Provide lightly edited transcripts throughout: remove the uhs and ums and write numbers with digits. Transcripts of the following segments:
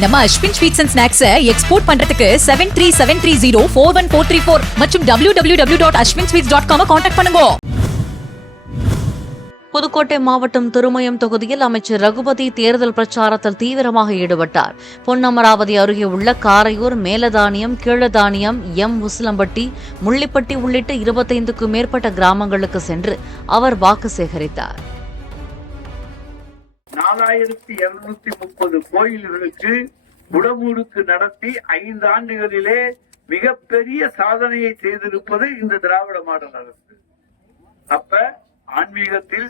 நம்ம Ashwin sweets and snacks export பண்றதுக்கு 7373041434 மற்றும் www.ashwinsweets.com கான்டாக்ட் பண்ணுங்க. புதுக்கோட்டை மாவட்டம் திருமயம் தொகுதியில் அமைச்சர் ரகுபதி தேர்தல் பிரச்சாரத்தில் தீவிரமாக ஈடுபட்டார். பொன்னமராவதி அருகே உள்ள காரையூர், மேலதானியம், கீழதானியம், உசிலம்பட்டி, முள்ளிப்பட்டி உள்ளிட்ட 25க்கும் மேற்பட்ட கிராமங்களுக்கு சென்று அவர் வாக்கு சேகரித்தார். 4230 கோயில்களுக்கு குடமுழுக்கு நடத்தி 5 ஆண்டுகளிலே மிகப்பெரிய சாதனையை செய்திருப்பது இந்த திராவிட மாடல் அரசு. அப்ப ஆன்மீகத்தில்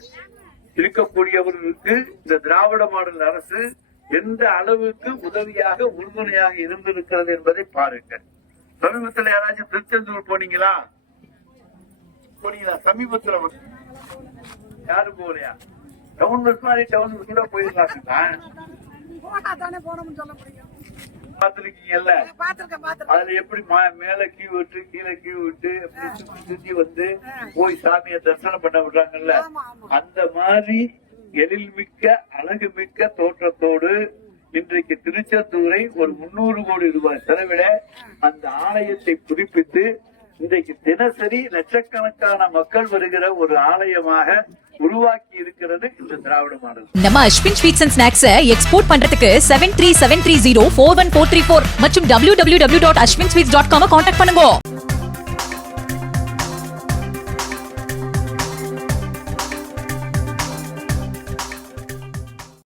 இருக்கக்கூடியவர்களுக்கு இந்த திராவிட மாடல் அரசு எந்த அளவுக்கு உதவியாக உறுதுணையாக இருந்திருக்கிறது என்பதை பாருங்கள். சமீபத்தில் யாராச்சும் திருச்செந்தூர் போனீங்களா? சமீபத்தில் யாரும் போகலையா? டவுன் பஸ் மாதிரி டவுன் கூட போயிருக்காங்க. பாத்துருக்கீங்கல்ல, அதுல எப்படி மேல கீ விட்டு கீழே கீ விட்டு சுத்தி வந்து போய் சாமியை தரிசனம் பண்ண விடுறாங்கல்ல, அந்த மாதிரி எழில்மிக்க அழகு மிக்க தோற்றத்தோடு இன்றைக்கு திருச்செந்தூரை ஒரு 300 கோடி ரூபாய் செலவிட அந்த ஆலயத்தை புதுப்பித்து இன்றைக்கு தினசரி லட்சக்கணக்கான மக்கள் வருகிற ஒரு ஆலயமாக உருவாக்கி இருக்கிறது இந்த திராவிட மாடல். நம்ம Ashwin sweets and snacks export பண்றதுக்கு 7373041434 மற்றும் www.ashwinsweets.com கான்டாக்ட் பண்ணுங்க.